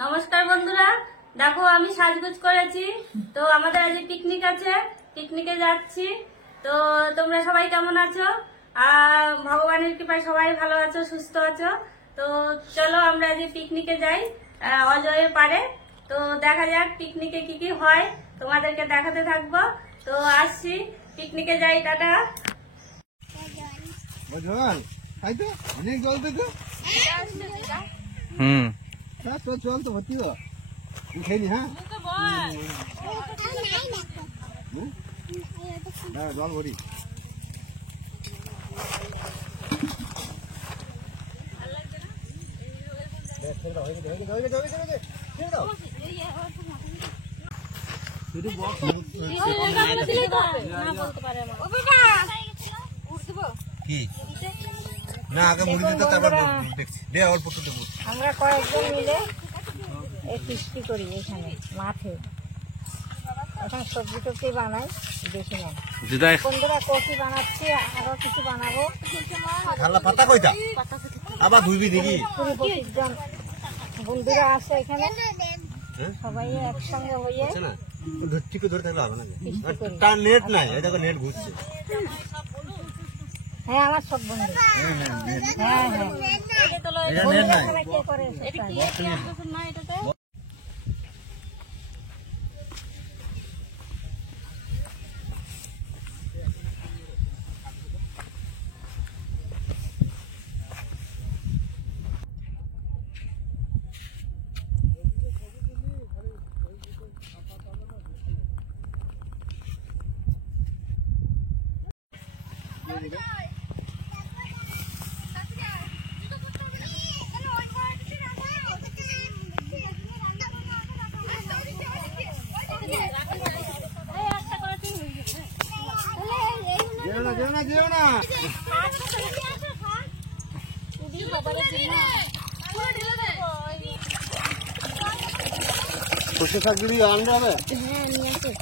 নমস্কার বন্ধুরা, দেখো আমি সাজগোজ করেছি। তো আমাদের আজ পিকনিক আছে, পিকনিকে যাচ্ছি। তো তোমরা সবাই কেমন আছো? আর ভগবানের কৃপায় সবাই ভালো আছো, সুস্থ আছো। তো চলো আমরা আজ পিকনিকে যাই অজয়ের পাড়ে। তো দেখা যাক পিকনিকে কি কি হয়, তোমাদেরকে দেখাতে থাকবো। তো আসছি, পিকনিকে যাই, টাটা। অনেক জল তো চল তো ভর্তি খেয়ে হ্যাঁ জল ভরি কি না আগে মুড়ি দিতে তারপর দেখছি দে অল্প একটু দেবো। আমরা কয়েকজন মিলে এই কৃষ্টি করি এখানে মাঠে। এখন সবজি টবজি বানাই, দেখি না বন্ধুরা কফি বানাচ্ছি, আরো কিছু বানাবো। ঠান্ডা পাতা কইতা আবার ধুইবি দেখি 20-25 জন বন্ধুরা আছে এখানে, সবাই একসঙ্গে হয়ে ঠিক ধরে থাকলে হবে না, তার নেট নাই, এই দেখো নেট ঘুরছে। হ্যাঁ আমার সব বন্ধু, হ্যাঁ হ্যাঁ কে করে সর্ষে শাক দিদি আনবে হবে। হ্যাঁ নিয়ে আসে।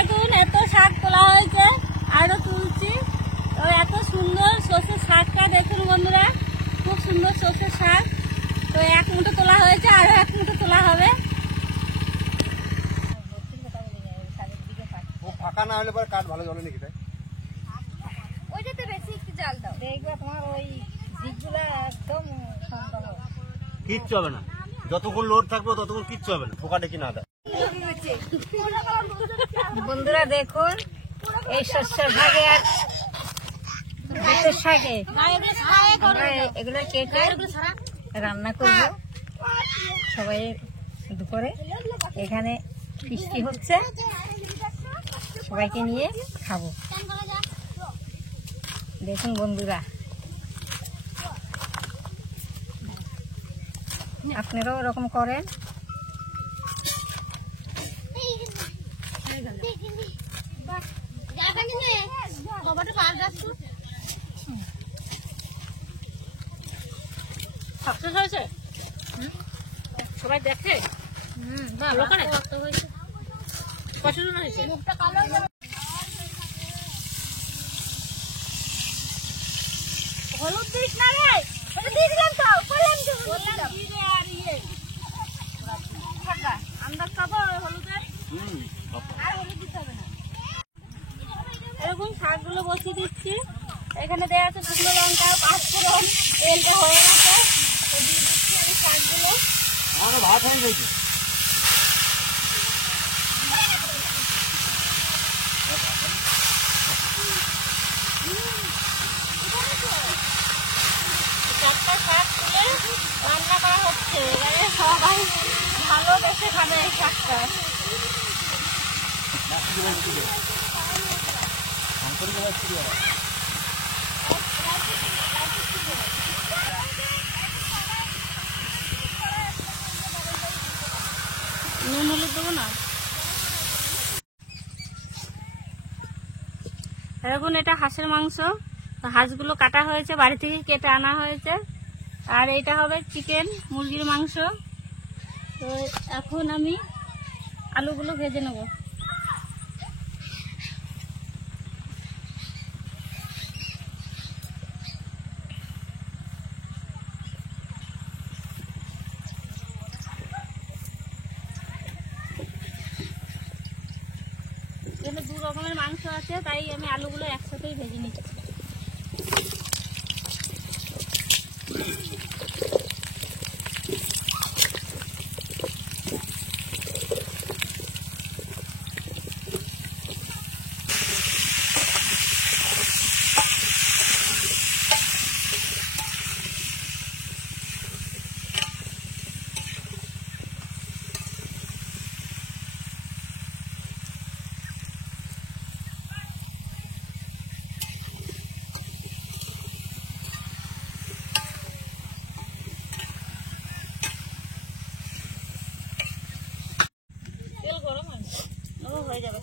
এখন এত শাক তোলা হয়েছে, আরো তুলছি। তো এত সুন্দর সর্ষের শাকটা দেখুন বন্ধুরা, খুব সুন্দর সর্ষের শাক। তো এক মুঠো তোলা হয়েছে, আরো এক মুঠো তোলা হবে। ফাঁকা না হলে পরে কাঠ ভালো জলে নাকি তাই ওইটাতে বেশি একটু জাল দাও, দেখবে তোমার ওই দিকগুলো একদম কিচ্ছু হবে না, যতক্ষণ লোড থাকবে ততক্ষণ কিচ্ছু হবে না, পোকা ডেকে না দেয়। বন্ধুরা দেখুন এই সর্ষের শাকে আর ভাতের শাকে আমরা এগুলো কেটে রান্না করব সবাই দুপুরে। এখানে কৃষ্টি হচ্ছে, সবাইকে নিয়ে খাবো। দেখুন বন্ধুরা, আপনারাও এরকম করেন। সাকসেস হয়েছে, সবাই দেখে। কতজন হয়েছে? হলুদ দিস না রে, দিয়ে দিলাম তো, আমরা খাবো হলুদের, আর হলুদ দিতে হবে না। এরকম শাকগুলো বসিয়ে দিচ্ছি। এখানে দেওয়া আছে শুকনো লঙ্কা, পাঁচফোড়ন, তেলটা হয়ে গেছে। তো দিয়ে দিচ্ছি এই শাকগুলো। আমার ভাত হয়ে গেছে। চারটা শাক তুলে রান্না করা হচ্ছে, এবারে সবাই ভালোবেসে খাবে এই শাকটা। নুন হলুদ দেবো না। এখন এটা হাঁসের মাংস। তো হাঁসগুলো কাটা হয়েছে, বাড়ি থেকে কেটে আনা হয়েছে। আর এটা হবে চিকেন, মুরগির মাংস। তো এখন আমি আলুগুলো ভেজে নেব। এখানে দু রকমের মাংস আছে, তাই আমি আলুগুলো একসাথেই ভেজে নিচ্ছি। তেল গরম আছে, হয়ে যাবে।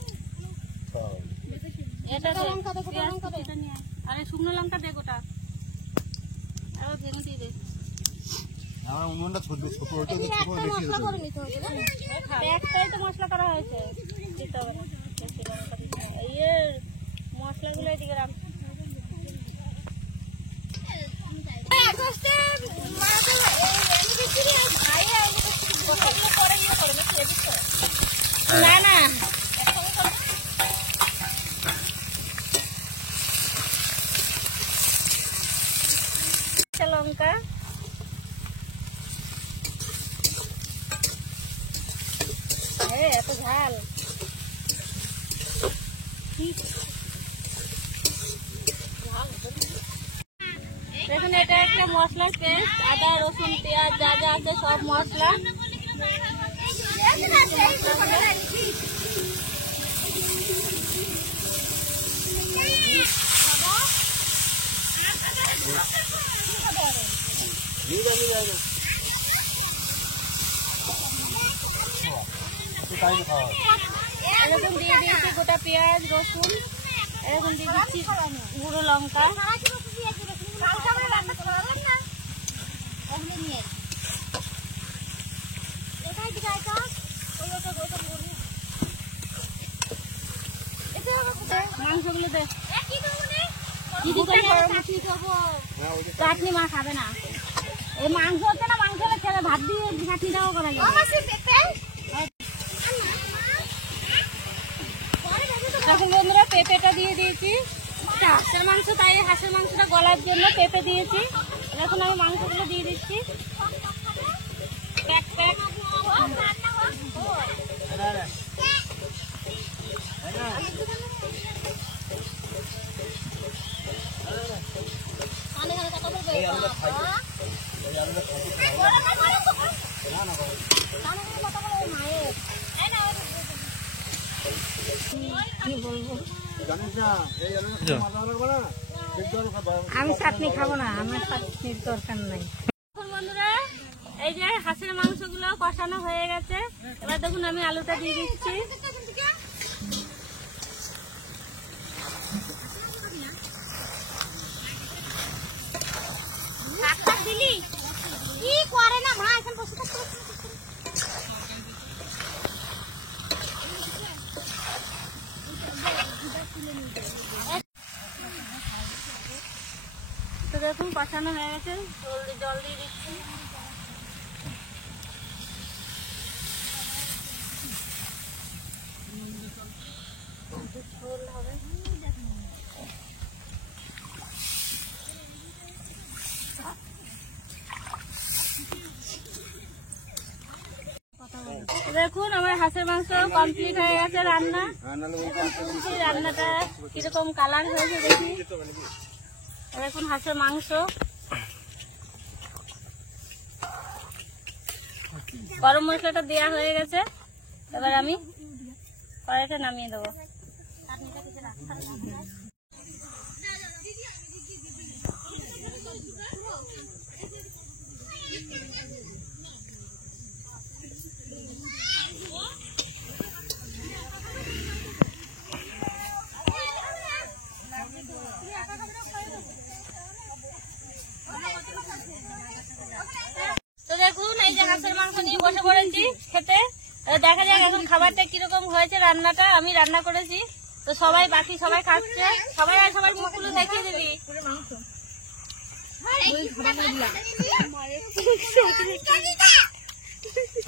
এটা আরে শুকনো লঙ্কা দে গোটা, আরো ভেঙে দিয়ে দে। আমার উনুনটা ছোট ছোট হতে বেশি একটাই তো মশলা করা হয়েছে, দিতে হবে না বেশি লঙ্কা দিতে হবে। মশলাগুলো এদিকে রাখ। না না লঙ্কা, এত ঝাল। দেখুন এটা একটা মশলার পেস্ট, আদা রসুন পেঁয়াজ যা যা আছে সব মশলা। এরকম দিয়ে দিয়েছি গোটা পেঁয়াজ রসুন, এরকম দিয়ে দিচ্ছি গুঁড়ো লঙ্কা। মাংসগুলো দে, চাটনি মা খাবে না। এই মাংস হচ্ছে না, মাংস ছেলে ভাত দিয়ে চাটনিটাও করা যায়। এখন বন্ধুরা পেঁপেটা দিয়ে দিয়েছি, হাঁসের মাংস তাই হাঁসের মাংসটা গলার জন্য পেঁপে দিয়েছি। এখন আমি মাংসগুলো দিয়ে দিচ্ছি। আমি চাটনি খাবো না, আমার চাটনির দরকার নাই। বন্ধুরা এই যে হাঁসের মাংসগুলো কষানো হয়ে গেছে, এবার দেখুন আমি আলুটা দিয়ে দিচ্ছি। কি করে না মা, এখন বসে থাকতে তো দেখুন কষানো হয়ে গেছে, জল দিয়ে দিচ্ছি। ঝোল হবে। দেখুন আমার হাঁসের মাংস কমপ্লিট হয়ে গেছে রান্না। রান্নাটা কিরকম কালার হয়েছে দেখি। দেখুন হাঁসের মাংস, গরম মশলাটা দেওয়া হয়ে গেছে। এবার আমি কড়াইটা নামিয়ে দেবো। তো দেখুন এই যে হাঁসের মাংস নিয়ে বসে পড়েছি খেতে। দেখা যাক এখন খাবারটা কিরকম হয়েছে। রান্নাটা আমি রান্না করেছি, তো সবাই বাকি সবাই খাচ্ছে। সবাই আর সবার মুখগুলো দেখিয়ে দিবি।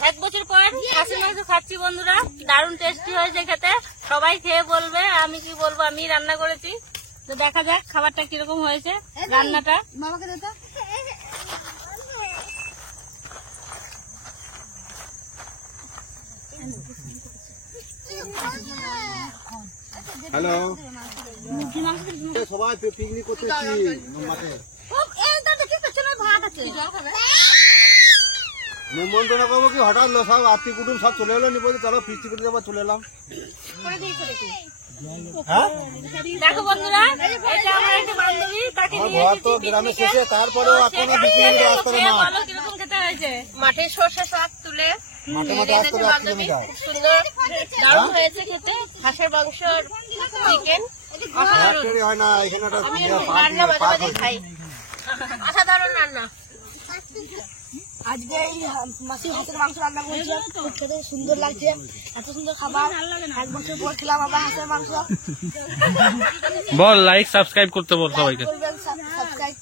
এক বছর পর হাঁসের মাংস খাচ্ছি বন্ধুরা, দারুণ টেস্টি হয়েছে খেতে। সবাই খেয়ে বলবে, আমি কি বলবো, আমি রান্না করেছি। তো দেখা যাক খাবারটা কিরকম হয়েছে রান্নাটা। হ্যালো, সবাই পিকনিক করতে মাঠে নিমন্ত্রণ করবো কি হঠাৎ সব আত্মীয় কুটুম সব চলে এলো, বলছে চলো ফিস্টি করতে যাবো, চলে এলাম। হ্যাঁ, দেখো বন্ধুরা, এটা আমার একটা বান্ধবী, তাকে আমার নিয়ে ঘর তো এসেছি গ্রামের পিকনিকে। শেষে, তারপরেও এখনো বিকেলে আজ করে খেয়ে মাঠ বলো কিরকম খেতে হয়েছে। মাঠের সর্ষে শাক তুলে মাঠে মাঠে আজ করে 8 কিলোমিটার। সুন্দর দারুণ হয়েছে খেতে। হাঁসের মাংস, চিকেন ফ্যাক্টরি হয় না এখানে, একটা রান্না মাঝে মাঝে খাই, অসাধারণ রান্না। আজকে এই মাসির হাঁসের মাংস রান্না করেছে, খুব খেতে সুন্দর লাগছে। এত সুন্দর খাবার, 1 বছর পর খেলাম আবার হাঁসের মাংস। বল লাইক সাবস্ক্রাইব করতে বল সবাইকে। করবেন সাবস্ক্রাইব।